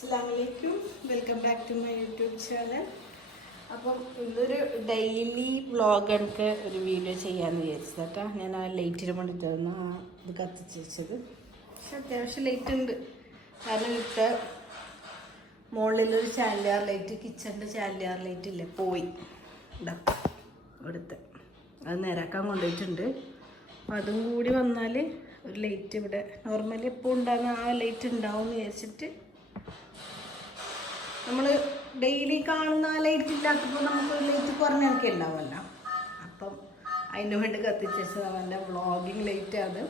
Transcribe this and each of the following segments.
അസ്സലാമലൈക്കും, welcome back to my YouTube channel. അപ്പം ഇതൊരു ഡെയിലി വ്ളോഗ് എനിക്ക് ഒരു വീഡിയോ ചെയ്യാമെന്ന് വിചാരിച്ചത് കേട്ടോ. ഞാൻ ആ ലൈറ്റിന് വേണ്ടിയിട്ടായിരുന്നു ഇത് കത്തിച്ച് വെച്ചത്. പക്ഷെ അത്യാവശ്യം ലൈറ്റ് ഉണ്ട്. കാരണം ഇവിടുത്തെ മുകളിലൊരു ചാലിയാർ ലൈറ്റ്, കിച്ചണിൻ്റെ ചാലിയാർ ലൈറ്റ് ഇല്ലേ, പോയി ഇവിടുത്തെ അത് നേരാക്കാൻ കൊണ്ടുപോയിട്ടുണ്ട്. അപ്പം അതും കൂടി വന്നാൽ ഒരു ലൈറ്റ് ഇവിടെ നോർമലി എപ്പോൾ ഉണ്ടാകുന്ന ആ ലൈറ്റ് ഉണ്ടാവും എന്ന് വിചാരിച്ചിട്ട് നമ്മൾ ഡെയിലി കാണുന്ന ആ ലൈറ്റ് ഇല്ലാത്തപ്പോൾ നമുക്കൊരു ലൈറ്റ് കുറഞ്ഞൊക്കെ ഉണ്ടാവുമല്ലോ. അപ്പം അതിന് വേണ്ടി കത്തിച്ചത് അവൻ്റെ വ്ളോഗിങ് ലൈറ്റ്. അത്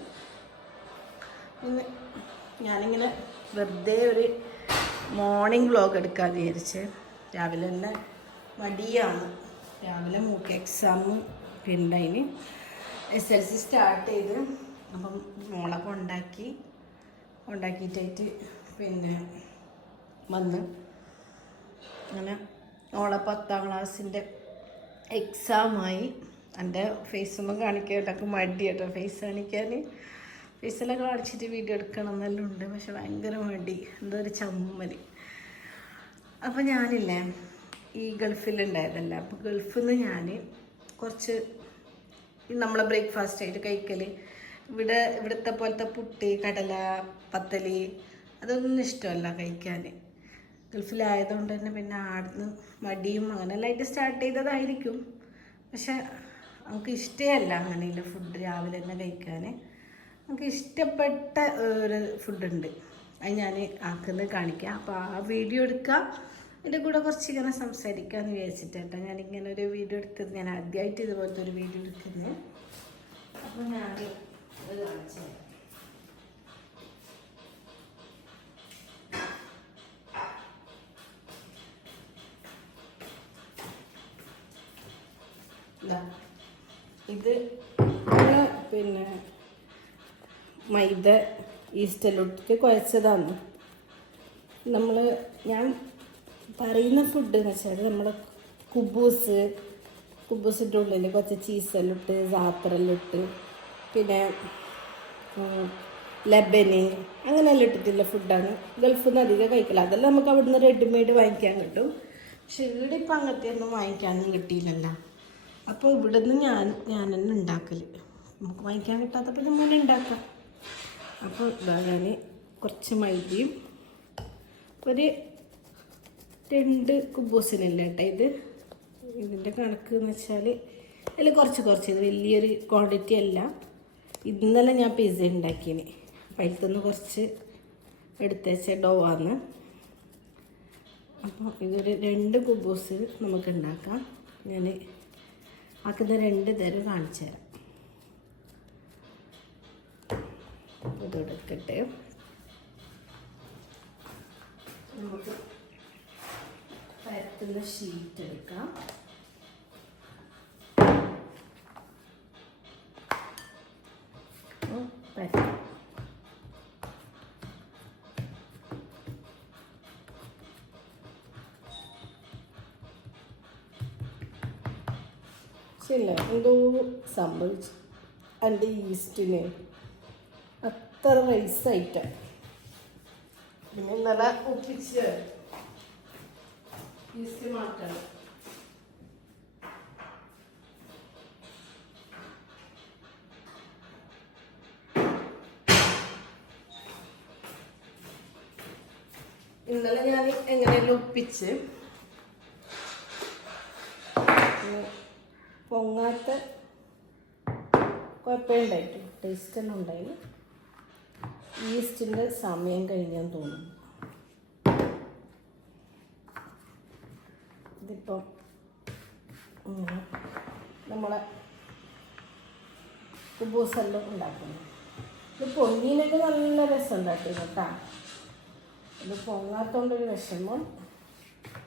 പിന്നെ ഞാനിങ്ങനെ വെറുതെ ഒരു മോർണിംഗ് വ്ളോഗ് എടുക്കാമെന്ന് വിചാരിച്ച്. രാവിലെ തന്നെ മടിയാണ്. രാവിലെ മൂക്ക് എക്സാം പിന്നെ അതിന് SLC സ്റ്റാർട്ട് ചെയ്ത് അപ്പം മോളെ കൊണ്ടാക്കിയിട്ടായിട്ട് പിന്നെ വന്ന് അങ്ങനെ ഓളെ 10ാം ക്ലാസ്സിൻ്റെ എക്സാമായി. എൻ്റെ ഫേസൊന്നും കാണിക്കാനൊക്കെ മടി കേട്ടോ. ഫേസ് കാണിക്കാൻ ഫേസെല്ലാം കാണിച്ചിട്ട് വീഡിയോ എടുക്കണം എന്നെല്ലാം ഉണ്ട്. പക്ഷെ ഭയങ്കര മടി, എന്തോ ഒരു ചമ്മൽ. അപ്പോൾ ഞാനില്ലേ ഈ ഗൾഫിലുണ്ടായതല്ല. അപ്പോൾ ഗൾഫിൽ നിന്ന് ഞാൻ കുറച്ച് നമ്മളെ ബ്രേക്ക്ഫാസ്റ്റ് ആയിട്ട് കഴിക്കൽ ഇവിടുത്തെ പോലത്തെ പുട്ട്, കടല, പത്തല് അതൊന്നും ഇഷ്ടമല്ല കഴിക്കാൻ. ഗൾഫിലായതുകൊണ്ട് തന്നെ പിന്നെ ആടുന്ന് മടിയും അങ്ങനെയെല്ലാമായിട്ട് സ്റ്റാർട്ട് ചെയ്തതായിരിക്കും. പക്ഷെ നമുക്ക് ഇഷ്ടമല്ല അങ്ങനെയുള്ള ഫുഡ് രാവിലെ തന്നെ കഴിക്കാൻ. നമുക്ക് ഇഷ്ടപ്പെട്ട ഒരു ഫുഡുണ്ട്, അത് ഞാൻ ആക്കുന്നത് കാണിക്കാം. അപ്പോൾ ആ വീഡിയോ എടുക്കാം, എൻ്റെ കൂടെ കുറച്ച് ഇങ്ങനെ സംസാരിക്കാമെന്ന് വിചാരിച്ചിട്ടാട്ടോ ഞാനിങ്ങനെ ഒരു വീഡിയോ എടുത്തത്. ഞാൻ ആദ്യമായിട്ട് ഇതുപോലത്തെ ഒരു വീഡിയോ എടുക്കുന്നത്. അപ്പോൾ ഞാൻ അത് കാണിച്ചു തരാം. ഇത് പിന്നെ മൈദ ഈസ്റ്റെല്ലാം ഇട്ടിട്ട് കുഴച്ചതാണ്. ഞാൻ പറയുന്ന ഫുഡ് എന്ന് വെച്ചാൽ നമ്മളെ കുബൂസിൻ്റെ ഉള്ളിൽ കുറച്ച് ചീസെല്ലാം ഇട്ട്, സാത്തറെല്ലാം ഇട്ട്, പിന്നെ ലബന് അങ്ങനെയെല്ലാം ഇട്ടിട്ടുള്ള ഫുഡാണ് ഗൾഫിൽ നിന്ന് അധികം കഴിക്കില്ല. അതെല്ലാം നമുക്ക് അവിടെ നിന്ന് റെഡിമെയ്ഡ് വാങ്ങിക്കാൻ കിട്ടും. പക്ഷെ ഇവിടെ ഇപ്പം അങ്ങനത്തെ ഒന്നും വാങ്ങിക്കാനൊന്നും കിട്ടിയില്ലല്ലോ. അപ്പോൾ ഇവിടെ നിന്ന് ഞാൻ തന്നെ ഉണ്ടാക്കൽ. നമുക്ക് വാങ്ങിക്കാൻ കിട്ടാത്തപ്പോൾ നമ്മൾ ഉണ്ടാക്കാം. അപ്പോൾ ഇതാ ഞാൻ കുറച്ച് മൈദയും ഒരു 2 കുബൂസിനല്ല കേട്ടോ ഇതിൻ്റെ കണക്ക് എന്ന് വെച്ചാൽ അതിൽ കുറച്ച് ഇത് വലിയൊരു ക്വാണ്ടിറ്റി അല്ല. ഇന്നലെ ഞാൻ പിസ്സ ഉണ്ടാക്കിയതിന് അതിൽത്തുനിന്ന് കുറച്ച് എടുത്തുവെച്ച ഡോ ആണ്. അപ്പോൾ ഇതൊരു 2 കുബൂസ് നമുക്ക് ഉണ്ടാക്കാം. ഞാൻ ആക്കുന്ന 2 തരം കാണിച്ചു തരാം. ഇതെടുക്കട്ടെ. നമുക്ക് പരത്തുന്ന ഷീറ്റ് എടുക്കാം. പരത്താം. ശരിയല്ല, എന്തോ സംഭവിച്ചു. എൻ്റെ ഈസ്റ്റിന് അത്ര റൈസായിട്ട് പിന്നെ ഇന്നലെ ഒപ്പിച്ച് ഈസ്റ്റ് മാറ്റണം. ഇന്നലെ ഞാൻ എങ്ങനെയെല്ലാം ഒപ്പിച്ച് പൊങ്ങാത്ത കുഴപ്പമുണ്ടായിട്ടു, ടേസ്റ്റ് തന്നെ ഉണ്ടായി. ഈസ്റ്റിൻ്റെ സമയം കഴിഞ്ഞാൽ തോന്നുന്നു. ഇതിപ്പം നമ്മളെ കുബൂസെല്ലാം ഉണ്ടാക്കുന്നു. ഇത് പൊങ്ങീനൊക്കെ നല്ല രസം ഉണ്ടാക്കി കേട്ടോ. ഇത് പൊങ്ങാത്തോണ്ടൊരു വിഷമം.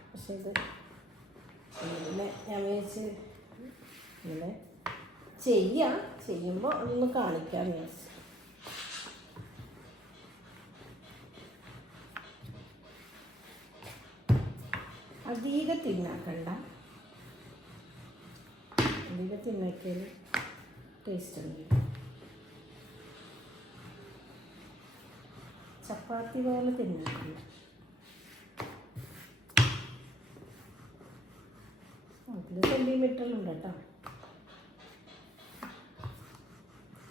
പക്ഷെ ഇത് ഇങ്ങനെ ഞാൻ വിചാരിച്ച് ഇങ്ങനെ ചെയ്യുമ്പോൾ ഒന്ന് കാണിക്കാമെന്ന് വിചാരിച്ചു. അധികം തിന്നാക്കണ്ട, അധികം തിന്നാക്കിയാൽ ടേസ്റ്റ് ഉണ്ട്. ചപ്പാത്തി പോലെ തിന്നാക്കില്ല. ഇത് സെൻറ്റിമീറ്ററിലുണ്ട് കേട്ടോ.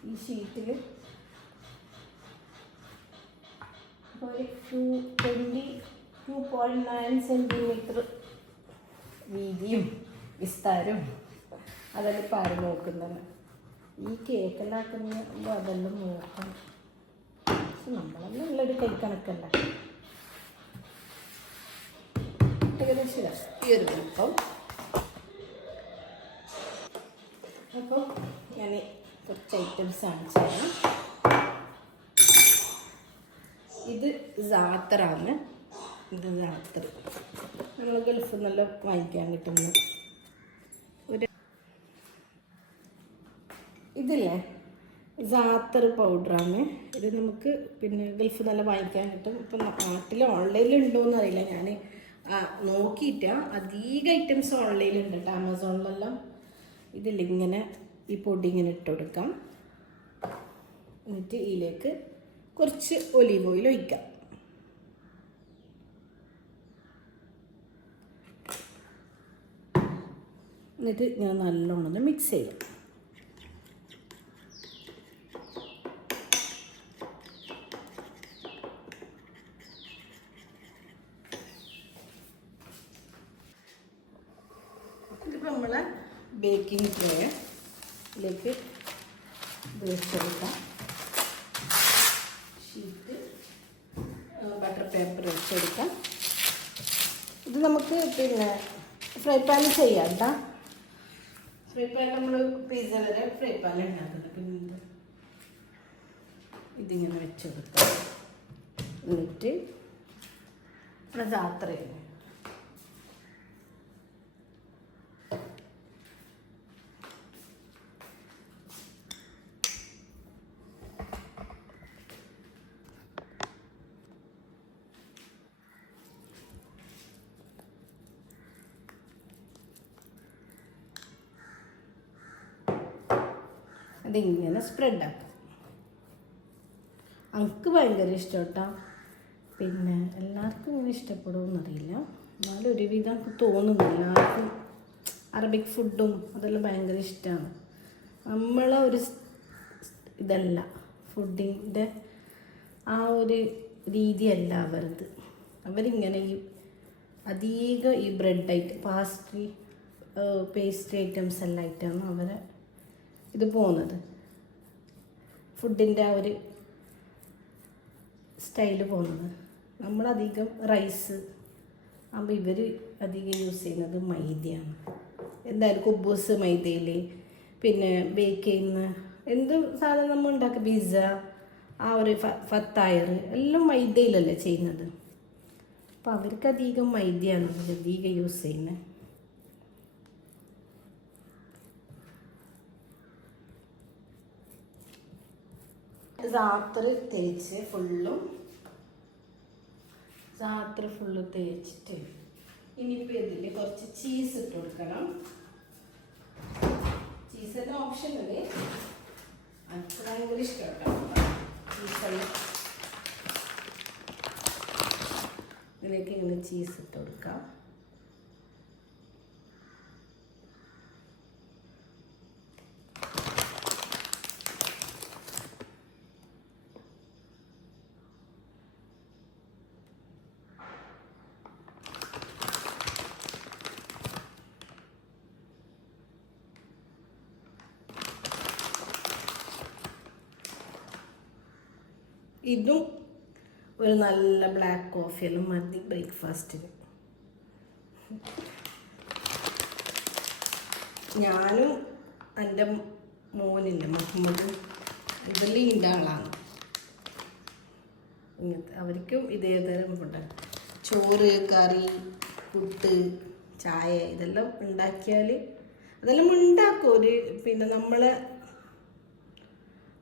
ഈ ഷീറ്റിൽ ഒരു 2.9 സെൻറ്റിമീറ്റർ വീതിയും വിസ്താരവും അതെല്ലാം പാര നോക്കുന്നത്. ഈ കേക്ക് ഉണ്ടാക്കുമ്പോൾ അതെല്ലാം നോക്കണം. നമ്മളെല്ലാം ഉള്ളൊരു കൈ കണക്കല്ല. ഏകദേശം ഈ ഒരു വലിപ്പം. അപ്പോൾ ഞാൻ കുറച്ച് ഐറ്റംസ് കാണിച്ചു തരാം. ഇത് ജാത്തറാണ്. ഇത് ജാത്തർ നമ്മൾ ഗൾഫിൽ നിന്നെല്ലാം വാങ്ങിക്കാൻ കിട്ടുന്നു. ഇതില്ലേ ജാത്തർ പൗഡറാണ്. ഇത് നമുക്ക് പിന്നെ ഗൾഫിൽ നല്ല വാങ്ങിക്കാൻ കിട്ടും. ഇപ്പം നാട്ടിൽ ഓൺലൈനിൽ ഉണ്ടോയെന്ന് അറിയില്ല. ഞാൻ നോക്കിയിട്ടാ. അധികം ഐറ്റംസ് ഓൺലൈനിലുണ്ട് കേട്ടോ, ആമസോണിലെല്ലാം. ഇതിലിങ്ങനെ ഈ പൊടി ഇങ്ങനെ ഇട്ട് കൊടുക്കാം. എന്നിട്ട് ഇതിലേക്ക് കുറച്ച് ഒലീവ് ഓയിൽ ഒഴിക്കാം. എന്നിട്ട് ഞാൻ നല്ലോണം മിക്സ് ചെയ്യാം. ഇതിപ്പോൾ നമ്മൾ ബേക്കിംഗ് ട്രേയിലേക്ക് വെച്ചെടുക്കാം. ഷീറ്റ് ബട്ടർ പേപ്പർ വെച്ചെടുക്കാം. ഇത് നമുക്ക് പിന്നെ ഫ്രൈ പാനിൽ ചെയ്യാം കേട്ടോ. ഫ്രൈ പാൻ നമ്മൾ പിസ്സ വരെ ഫ്രൈ പാനിൽ ഉണ്ടാക്കുന്നത്. പിന്നെ ഇതിങ്ങനെ വെച്ചെടുക്കാം. എന്നിട്ട് ജാത്ര അതിങ്ങനെ സ്പ്രെഡാക്കും. എനിക്ക് ഭയങ്കര ഇഷ്ടം കേട്ടോ. പിന്നെ എല്ലാവർക്കും ഇങ്ങനെ ഇഷ്ടപ്പെടുമെന്നറിയില്ല. എന്നാലും ഒരുവിധം എനിക്ക് തോന്നുന്നു എല്ലാവർക്കും അറബിക് ഫുഡും അതെല്ലാം ഭയങ്കര ഇഷ്ടമാണ്. നമ്മളെ ഒരു ഇതല്ല, ഫുഡിൻ്റെ ആ ഒരു രീതിയല്ല അവരത്. അവരിങ്ങനെ ഈ അധികം ഈ ബ്രെഡ് പേസ്ട്രി ഐറ്റംസ് എല്ലാം ആയിട്ടാണ് അവരെ ഇത് പോകുന്നത്. ഫുഡിൻ്റെ ആ ഒരു സ്റ്റൈല് പോകുന്നത്. നമ്മളധികം റൈസ് ആകുമ്പോൾ ഇവർ അധികം യൂസ് ചെയ്യുന്നത് മൈദയാണ്. എന്തായാലും കുബൂസ് മൈദയിൽ, പിന്നെ ബേക്ക് ചെയ്യുന്ന എന്ത് സാധനം നമ്മൾ ഉണ്ടാക്കുക, പിസ്സ, ആ ഒരു ഫത്തായർ എല്ലാം മൈദയിലല്ലേ ചെയ്യുന്നത്. അപ്പോൾ അവർക്ക് അധികം മൈദയാണ് അധികം യൂസ് ചെയ്യുന്നത്. ജാത്തർ തേച്ച് ഫുള്ള് തേച്ചിട്ട് ഇനിയിപ്പോൾ ഇതിൽ കുറച്ച് ചീസ് ഇട്ട് കൊടുക്കണം. ചീസിൻ്റെ ഓപ്ഷനിൽ എനിക്ക് ഭയങ്കര ഇഷ്ടം കേട്ടോ ചീസെല്ലാം. ഇതിലേക്ക് ഇങ്ങനെ ചീസ് ഇട്ട് കൊടുക്കാം. ഇതും ഒരു നല്ല ബ്ലാക്ക് കോഫിയെല്ലാം മതി ബ്രേക്ക്ഫാസ്റ്റിന്. ഞാനും എൻ്റെ മോനില്ല മുഹമ്മദ് ഇതെല്ലാം ഇതിൻ്റെ ആളാണ്. ഇങ്ങനത്തെ അവർക്കും ഇതേ തരം ഫുഡാണ്. ചോറ്, കറി, പുട്ട്, ചായ ഇതെല്ലാം ഉണ്ടാക്കിയാൽ അതെല്ലാം ഉണ്ടാക്കും. പിന്നെ നമ്മളെ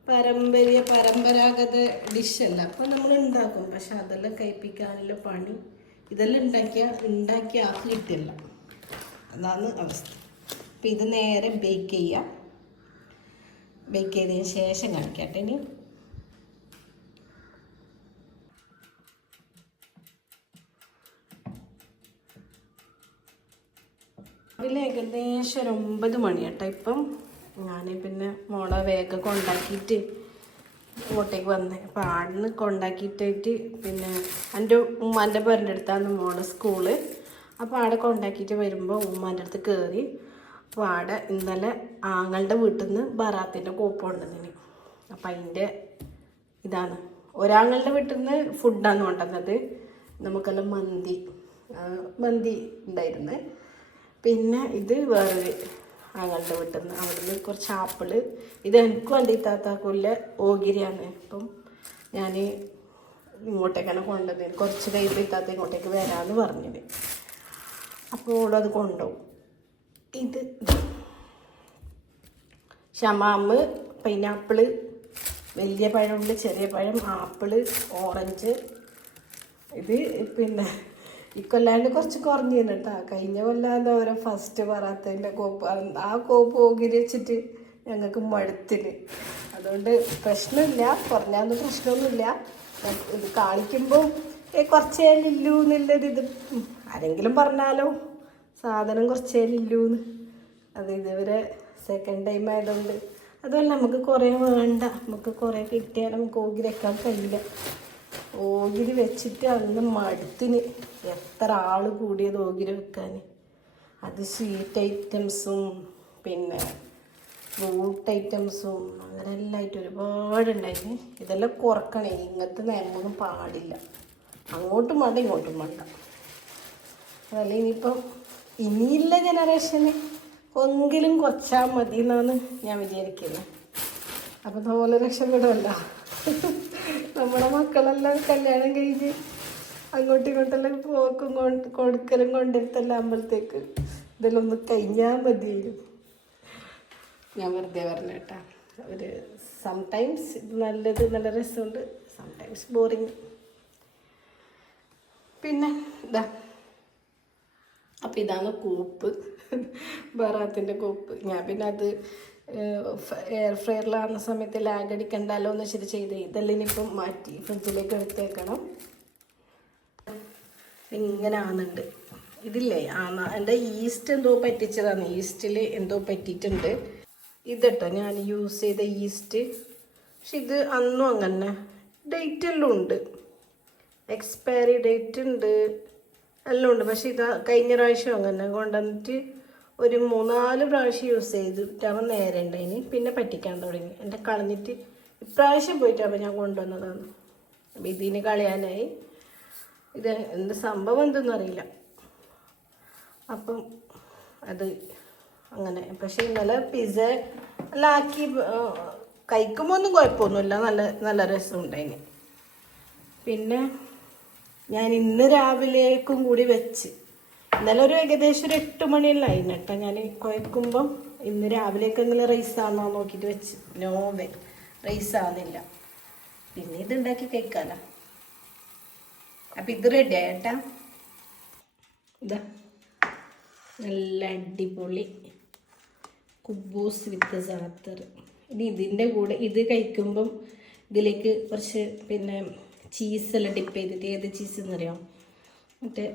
പരമ്പരാഗത ഡിഷല്ല, അപ്പം നമ്മൾ ഉണ്ടാക്കും. പക്ഷെ അതെല്ലാം കഴിപ്പിക്കാനുള്ള പണി ഇതെല്ലാം ഉണ്ടാക്കിയ ആൾക്ക് കിട്ടില്ല. അതാണ് അവസ്ഥ. അപ്പം ഇത് നേരെ ബേക്ക് ചെയ്യാം. ബേക്ക് ചെയ്തതിന് ശേഷം കാണിക്കട്ടെ. ഇനി രാവിലെ ഏകദേശം ഒരു 9 മണി കേട്ടോ. ഇപ്പം ഞാൻ പിന്നെ മോളെ വേഗം കൊണ്ടാക്കിയിട്ട് ഇങ്ങോട്ടേക്ക് വന്നേ. അപ്പം ആടിന് കൊണ്ടാക്കിയിട്ട് പിന്നെ എൻ്റെ ഉമ്മാൻ്റെ പേരിൻ്റെ അടുത്താണ് മോളെ സ്കൂള്. അപ്പോൾ ആടെ കൊണ്ടാക്കിയിട്ട് വരുമ്പോൾ ഉമ്മാൻ്റെ അടുത്ത് കയറി. അപ്പോൾ ആടെ ഇന്നലെ ആങ്ങളുടെ വീട്ടിൽ നിന്ന് ബറാത്തിൻ്റെ കോപ്പം ഉണ്ടെന്നിന്. അപ്പം അതിൻ്റെ ഇതാണ്. ഒരാങ്ങളുടെ വീട്ടിൽ നിന്ന് ഫുഡാണ് കൊണ്ടുവന്നത്. നമുക്കെല്ലാം മന്തി ഉണ്ടായിരുന്നു. പിന്നെ ഇത് വേറൊരു ആങ്ങളുടെ വീട്ടിൽ നിന്ന്, അവിടുന്ന് കുറച്ച് ആപ്പിള്. ഇത് എനിക്ക് വേണ്ടി താത്താക്കൂല്ല ഓഗിരിയാണ്. അപ്പം ഞാൻ ഇങ്ങോട്ടേക്കാണ് കൊണ്ടുവന്നത്. കുറച്ച് കഴിയുമ്പോൾ ഇത്താത്ത ഇങ്ങോട്ടേക്ക് വരാമെന്ന് പറഞ്ഞത്. അപ്പോൾ ഓളത് കൊണ്ടുപോകും. ഇത് ഷമാമ്, പൈനാപ്പിള്, വലിയ പഴമുണ്ട്, ചെറിയ പഴം, ആപ്പിള്, ഓറഞ്ച്. ഇത് പിന്നെ ഇക്കൊല്ലാണ്ട് കുറച്ച് കുറഞ്ഞിരുന്നു കേട്ടോ. കഴിഞ്ഞ കൊല്ലാണ്ട് ഓരോ ഫസ്റ്റ് പറയാത്തതിൻ്റെ കോപ്പ്, ആ കോപ്പ് ഓകിരി വെച്ചിട്ട് ഞങ്ങൾക്ക് മടുത്തിന്. അതുകൊണ്ട് പ്രശ്നമില്ല, കുറഞ്ഞാന്ന് പ്രശ്നമൊന്നുമില്ല. ഇത് കാണിക്കുമ്പോൾ കുറച്ചേലില്ലൂ എന്നുള്ളൊരിത് ആരെങ്കിലും പറഞ്ഞാലോ സാധനം കുറച്ചേലില്ലൂന്ന്. അത് ഇതുവരെ സെക്കൻഡ് ടൈം ആയതുകൊണ്ട്. അതുമല്ല നമുക്ക് കുറേ വേണ്ട, നമുക്ക് കുറേ കിട്ടിയാൽ നമുക്ക് ഓഗിരി വെക്കാൻ കഴിയില്ല. ഓഗിരി വെച്ചിട്ട് അന്ന് മടുത്തിന്. എത്ര ആൾ കൂടിയത് ഓഗിരി വെക്കാൻ. അത് സ്വീറ്റ് ഐറ്റംസും പിന്നെ ഫ്രൂട്ട് ഐറ്റംസും അങ്ങനെ എല്ലാം ആയിട്ട് ഒരുപാടുണ്ടായിരുന്നു. ഇതെല്ലാം കുറക്കണേ, ഇങ്ങനത്തെ നേരമൊന്നും പാടില്ല. അങ്ങോട്ടും വേണ്ട ഇങ്ങോട്ടും വേണ്ട. അതല്ല ഇനിയിപ്പം ഇനിയുള്ള ജനറേഷന് ഒന്നെങ്കിലും കുറച്ചാൽ മതി എന്നാണ് ഞാൻ വിചാരിക്കുന്നത്. അപ്പം അതുപോലെ രക്ഷപ്പെടുമല്ലോ. നമ്മുടെ മക്കളെല്ലാം കല്യാണം കഴിഞ്ഞ് അങ്ങോട്ടും ഇങ്ങോട്ടെല്ലാം പോക്കും കൊടുക്കലും കൊണ്ടിരുത്തെല്ലാം ആകുമ്പോഴത്തേക്ക് ഇതെല്ലാം ഒന്ന് കഴിഞ്ഞാൽ മതിയായിരുന്നു. ഞാൻ വെറുതെ പറഞ്ഞു കേട്ടാ. ഒരു സംടൈംസ് ഇത് നല്ലത്, നല്ല രസമുണ്ട്, സംടൈംസ് ബോറിങ്. പിന്നെ ഇതാ, അപ്പം ഇതാണ് കോപ്പ്, ബറാത്തിൻ്റെ കോപ്പ്. ഞാൻ പിന്നെ അത് എയർ ഫ്രയറിലാകുന്ന സമയത്ത് ലാഗ് അടിക്കണ്ടല്ലോ എന്ന് വെച്ചിട്ട് ചെയ്ത്. ഇതെല്ലാം ഇനിയിപ്പം മാറ്റി ഫ്രിഡ്ജിലേക്ക് എടുത്തേക്കണം. ഇങ്ങനെ ആകുന്നുണ്ട്. ഇതില്ലേ എൻ്റെ ഈസ്റ്റ് എന്തോ പറ്റിച്ചതാണ്. ഈസ്റ്റിൽ എന്തോ പറ്റിയിട്ടുണ്ട്. ഇതട്ടോ ഞാൻ യൂസ് ചെയ്ത ഈസ്റ്റ്. പക്ഷെ ഇത് അന്നും അങ്ങനെ ഡേറ്റ് എല്ലാം ഉണ്ട്, എക്സ്പയറി ഡേറ്റ് ഉണ്ട്, എല്ലാം ഉണ്ട്. പക്ഷെ ഇത് കഴിഞ്ഞ പ്രാവശ്യം അങ്ങനെ കൊണ്ടുവന്നിട്ട് ഒരു 3-4 പ്രാവശ്യം യൂസ് ചെയ്തിട്ടാകുമ്പോൾ നേരെ ഉണ്ടായിന്. പിന്നെ പറ്റിക്കാൻ തുടങ്ങി. എൻ്റെ കളഞ്ഞിട്ട് ഇപ്രാവശ്യം പോയിട്ടാകുമ്പോൾ ഞാൻ കൊണ്ടുവന്നതാണ്. അപ്പം ഇതിന് കളയാനായി. ഇത് എന്ത് സംഭവം എന്തെന്ന് അറിയില്ല. അപ്പം അത് അങ്ങനെ. പക്ഷേ ഇന്നലെ പിസ്സ എല്ലാം ആക്കി കഴിക്കുമ്പോൾ ഒന്നും കുഴപ്പമൊന്നുമില്ല, നല്ല രസമുണ്ടായിന്. പിന്നെ ഞാൻ ഇന്ന് രാവിലേക്കും കൂടി വെച്ച്, ഇന്നലെ ഒരു ഏകദേശം ഒരു 8 മണിയെല്ലാം ആയിരുന്നു കേട്ടോ ഞാൻ കുഴക്കുമ്പം. ഇന്ന് രാവിലേക്കെങ്കിലും റൈസ് ആണോ നോക്കിയിട്ട് വെച്ച്. നോവേ റൈസ് ആവുന്നില്ല. പിന്നെ ഇതുണ്ടാക്കി കഴിക്കാമല്ലോ. അപ്പം ഇത് റെഡി ആയിട്ടാ. ഇതാ നല്ല അടിപൊളി കുബൂസ് വിത്ത് സാത്തർ. ഇനി ഇതിൻ്റെ കൂടെ ഇത് കഴിക്കുമ്പം ഇതിലേക്ക് കുറച്ച് പിന്നെ ചീസെല്ലാം ഡിപ്പ് ചെയ്തിട്ട്, ഏത് ചീസ് എന്നറിയാം, മറ്റേ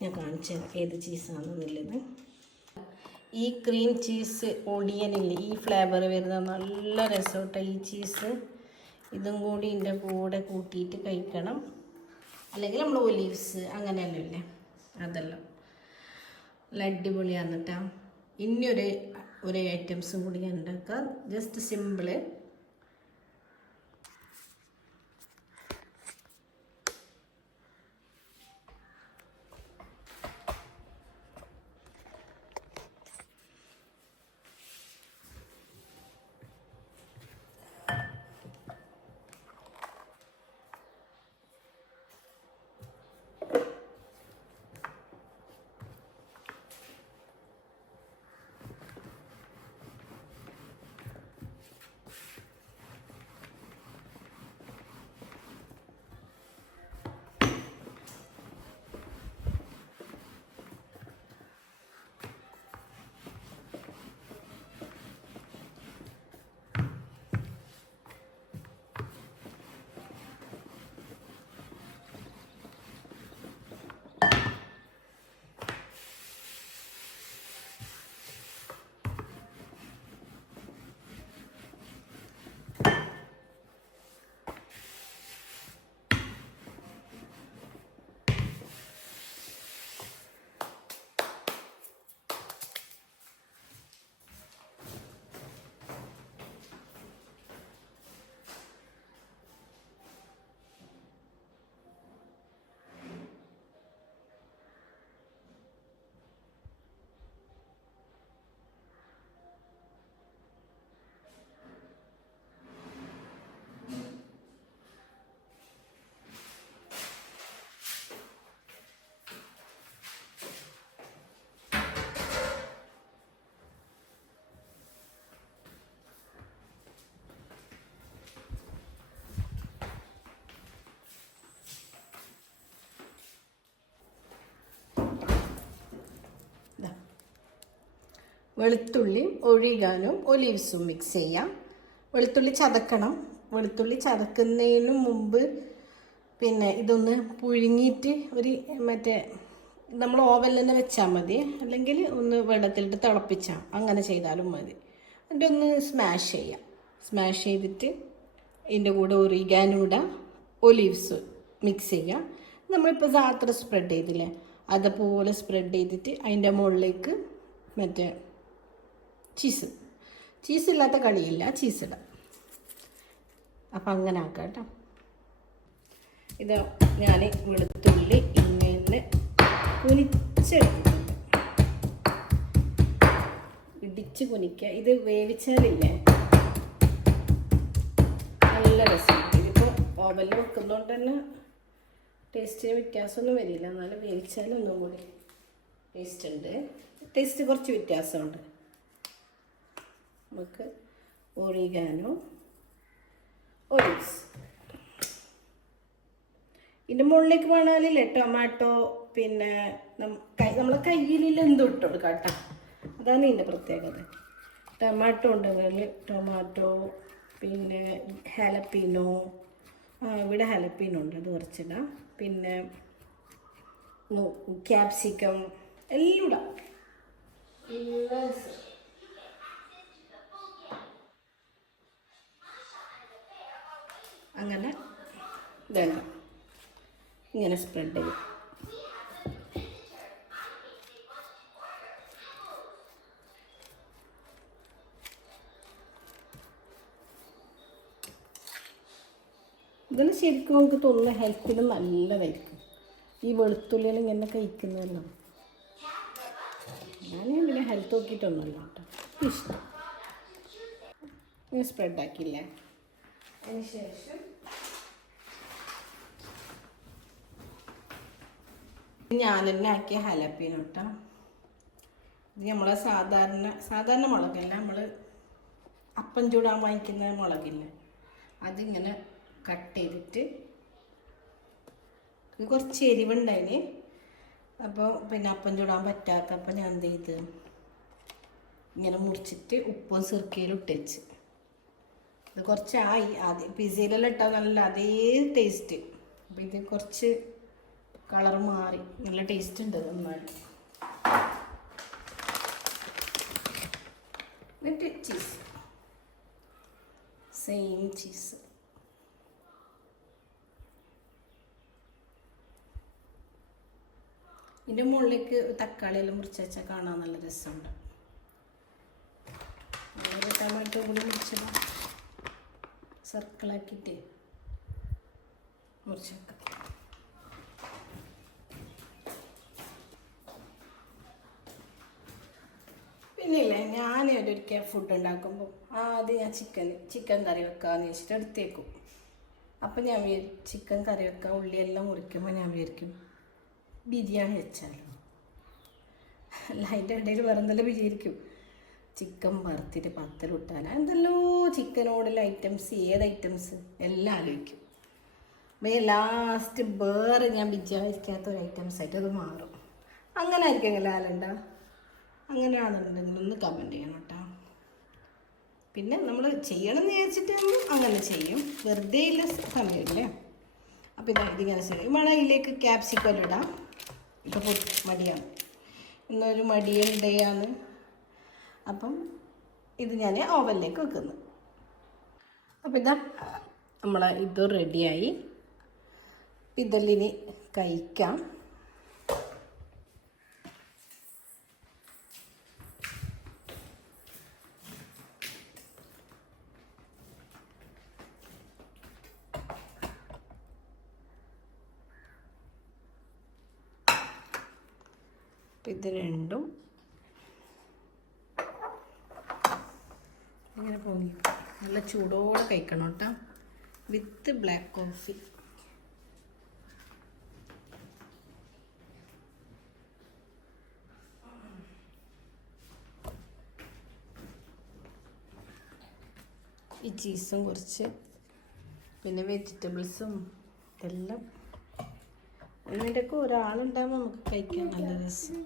ഞാൻ കാണിച്ചു ഏത് ചീസാണെന്നുള്ളത്. ഈ ക്രീം ചീസ് ഒടിയനില്ലേ, ഈ ഫ്ലേവർ വരുന്ന നല്ല രസമാട്ടോ ഈ ചീസ്. ഇതും കൂടി ഇതിൻ്റെ കൂടെ കൂട്ടിയിട്ട് കഴിക്കണം. അല്ലെങ്കിൽ നമ്മൾ ഒലീവ്സ് അങ്ങനെയല്ലോ ഇല്ലേ, അതെല്ലാം നല്ല അടിപൊളിയാണ് കേട്ടോ. ഇനി ഒരു ഐറ്റംസും കൂടി ഞാൻ ഉണ്ടാക്കാം. Just simple. വെളുത്തുള്ളിയും ഒഴികാനും ഒലീവ്സും മിക്സ് ചെയ്യാം. വെളുത്തുള്ളി ചതക്കണം. വെളുത്തുള്ളി ചതക്കുന്നതിന് മുമ്പ് പിന്നെ ഇതൊന്ന് പുഴുങ്ങിയിട്ട് ഒരു മറ്റേ നമ്മൾ ഓവനിൽ തന്നെ വെച്ചാൽ മതി, അല്ലെങ്കിൽ ഒന്ന് വെള്ളത്തിലിട്ട് തിളപ്പിച്ചാൽ അങ്ങനെ ചെയ്താലും മതി. എന്നിട്ട് ഒന്ന് സ്മാഷ് ചെയ്യാം. സ്മാഷ് ചെയ്തിട്ട് ഇതിൻ്റെ കൂടെ ഒറിഗാനോ ഇടാം, ഒലീവ്സ് മിക്സ് ചെയ്യാം. നമ്മളിപ്പോൾ സാത്ര സ്പ്രെഡ് ചെയ്തില്ലേ, അതുപോലെ സ്പ്രെഡ് ചെയ്തിട്ട് അതിൻ്റെ മുകളിലേക്ക് മറ്റേ ചീസ് ഇല്ലാത്ത കളിയില്ല, ചീസ് ഇടാം. അപ്പം അങ്ങനെ ആക്കാം കേട്ടോ. ഇത് ഞാൻ വെളുത്തുള്ളി ഇങ്ങനെ കുനിച്ചെടുക്കുന്നുണ്ട്, ഇടിച്ച് കുനിക്കുക. ഇത് വേവിച്ചാലില്ലേ നല്ല രസമാണ്. ഇതിപ്പോൾ ഓവനിൽ വെക്കുന്നതുകൊണ്ട് തന്നെ ടേസ്റ്റിന് വ്യത്യാസമൊന്നും വരില്ല, എന്നാലും വേവിച്ചാലും ഒന്നും കൂടി ടേസ്റ്റ് ഉണ്ട്. ടേസ്റ്റ് കുറച്ച് വ്യത്യാസമുണ്ട്. നമുക്ക് ഒറിഗാനോ, ഒലിവ്സ് ഇതിൻ്റെ മുകളിലേക്ക് വേണമെങ്കിലേ ടൊമാറ്റോ, പിന്നെ നമ്മളെ കയ്യിലുള്ള എന്തും ഇട്ട് കൊടുക്കാം കേട്ടോ. അതാണ് ഇതിൻ്റെ പ്രത്യേകത. ടൊമാറ്റോ ഉണ്ടെങ്കിൽ ടൊമാറ്റോ, പിന്നെ ഹാലപ്പീനോ, ഇവിടെ ഹാലപ്പീനോ ഉണ്ട്, അത് കുറച്ചിടാം. പിന്നെ ക്യാപ്സിക്കം എല്ലാം ഇടാം. അങ്ങനെ വേണ്ട, ഇങ്ങനെ സ്പ്രെഡ് ചെയ്യും. ഇതിന് ശരിക്കും നമുക്ക് തോന്നുന്ന ഹെൽത്തിന് നല്ലതായിരിക്കും ഈ വെളുത്തുള്ളിയിൽ ഇങ്ങനെ കഴിക്കുന്നതല്ലോ. ഞാൻ പിന്നെ ഹെൽത്ത് നോക്കിയിട്ടൊന്നുമല്ല കേട്ടോ, ഇഷ്ടം. ഇങ്ങനെ സ്പ്രെഡാക്കിയില്ലേ. അതിന് ശേഷം ഞാൻ തന്നെ ആക്കിയ ഹലപ്പീനോ കേട്ടോ. ഇത് നമ്മളെ സാധാരണ മുളകല്ല, നമ്മൾ അപ്പം ചൂടാൻ വാങ്ങിക്കുന്ന മുളകില്ല, അതിങ്ങനെ കട്ട് ചെയ്തിട്ട് കുറച്ച് എരിവുണ്ടായിന്. അപ്പോൾ പിന്നെ അപ്പം ചൂടാൻ പറ്റാത്തപ്പോൾ ഞാൻ എന്ത് ചെയ്ത് ഇങ്ങനെ മുറിച്ചിട്ട് ഉപ്പും സിർക്കയിലും ഇട്ടുവെച്ച്. ഇത് കുറച്ചായി, ആദ്യം പിസയിലെല്ലാം ഇട്ടാൽ നല്ല അതേ ടേസ്റ്റ്. അപ്പോൾ ഇത് കുറച്ച് കളർ മാറി, നല്ല ടേസ്റ്റ് ഉണ്ട് നന്നായിട്ട്. എന്നിട്ട് ചീസ്, സെയിം ചീസ്. ഇതിൻ്റെ മുകളിലേക്ക് തക്കാളിയെല്ലാം മുറിച്ച് വെച്ചാൽ കാണാൻ നല്ല രസമുണ്ട്. ടൊമാറ്റോ കൂടി മുറിച്ചിടാം, സർക്കിളാക്കിയിട്ട് മുറിച്ച് വെക്കാം. പിന്നെ ഇല്ലേ, ഞാൻ ഒരിക്കൽ ഫുഡ് ഉണ്ടാക്കുമ്പോൾ ആദ്യം ഞാൻ ചിക്കൻ കറി വെക്കാമെന്ന് വെച്ചിട്ട് എടുത്തേക്കും. അപ്പം ഞാൻ ചിക്കൻ കറി വെക്കാൻ ഉള്ളിയെല്ലാം മുറിക്കുമ്പോൾ ഞാൻ വിചാരിക്കും ബിരിയാണി വെച്ചാലോ. അല്ല, അതിൻ്റെ ഇടയിൽ വേറെ എന്തെല്ലാം വിചാരിക്കും, ചിക്കൻ വറുത്തിട്ട് പത്തലിട്ടാൽ എന്തെല്ലോ ചിക്കനോടുള്ള ഐറ്റംസ്, ഏത് ഐറ്റംസ് എല്ലാം ആലോചിക്കും. ലാസ്റ്റ് വേറെ ഞാൻ വിചാരിക്കാത്ത ഒരു ഐറ്റംസ് ആയിട്ട് അത് മാറും. അങ്ങനെ ആയിരിക്കും ലാലണ്ട. അങ്ങനെയാണെന്നുണ്ടെങ്കിൽ ഒന്ന് കമൻറ്റ് ചെയ്യണം കേട്ടോ. പിന്നെ നമ്മൾ ചെയ്യണമെന്ന് വിചാരിച്ചിട്ട് അങ്ങനെ ചെയ്യും, വെറുതെ ഇല്ല സമയമില്ലേ. അപ്പോൾ ഇതിങ്ങനെ ചെയ്യും. ഇതിലേക്ക് ക്യാപ്സിക്കം ഇടാം. ഇപ്പോൾ മടിയാണ്, ഇന്നൊരു മടിയുണ്ടാണ്. അപ്പം ഇത് ഞാൻ ഓവനിലേക്ക് വെക്കുന്നു. അപ്പോൾ ഇതാ നമ്മളെ ഇത് റെഡിയായി. ഇതെല്ലിനി കഴിക്കാം. ഇത് രണ്ടും ഇങ്ങനെ പൊങ്ങി നല്ല ചൂടോടെ കഴിക്കണം കേട്ടോ, വിത്ത് ബ്ലാക്ക് കോഫി. ഈ ചീസും കുറച്ച് പിന്നെ വെജിറ്റബിൾസും ഇതെല്ലാം ഇതിൻ്റെയൊക്കെ ഒരാളുണ്ടാകുമ്പോൾ നമുക്ക് കഴിക്കാൻ നല്ല രസം.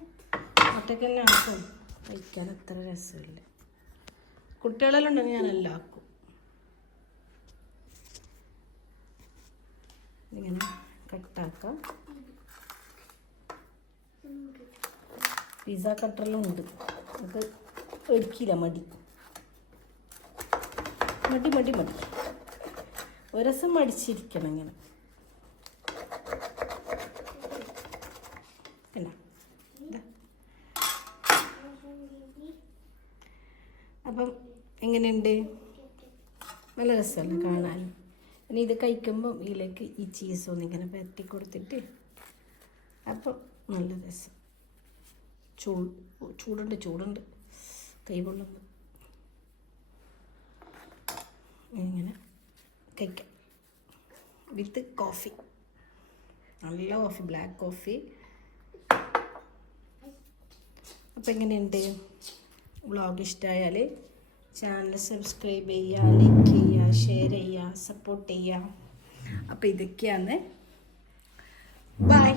ഒറ്റയ്ക്ക് തന്നെ ആക്കും. കഴിക്കാൻ അത്ര രസമില്ല. കുട്ടികളെല്ലാം ഉണ്ടെങ്കിൽ ഞാനെല്ലാം ആക്കും. ഇങ്ങനെ കട്ടാക്കാം. പിസ്സ കട്ടറെല്ലാം ഉണ്ട്, അത് ഒരിക്കില്ല. മടി മടി മടി മടി ഒരു ദിവസം മടിച്ചിരിക്കണം ഇങ്ങനെ. പിന്നെ അപ്പം എങ്ങനെയുണ്ട്? നല്ല രസമല്ലേ കാണാൻ? ഇനി ഇത് കഴിക്കുമ്പോൾ ഇതിലേക്ക് ഈ ചീസ് ഒന്നിങ്ങനെ പരത്തി കൊടുത്തിട്ട്, അപ്പോൾ നല്ല രസം. ചൂടുണ്ട് കൈ കൊള്ളുമ്പോൾ ഇങ്ങനെ കഴിക്കാം വിത്ത് കോഫി. നല്ല കോഫി, ബ്ലാക്ക് കോഫി. അപ്പം എങ്ങനെയുണ്ട്? വ്ളോഗ് ഇഷ്ടമായാൽ ചാനൽ സബ്സ്ക്രൈബ് ചെയ്യുക, ലൈക്ക് ചെയ്യുക, ഷെയർ ചെയ്യുക, സപ്പോർട്ട് ചെയ്യുക. അപ്പോൾ ഇതൊക്കെയാണ്. ബൈ.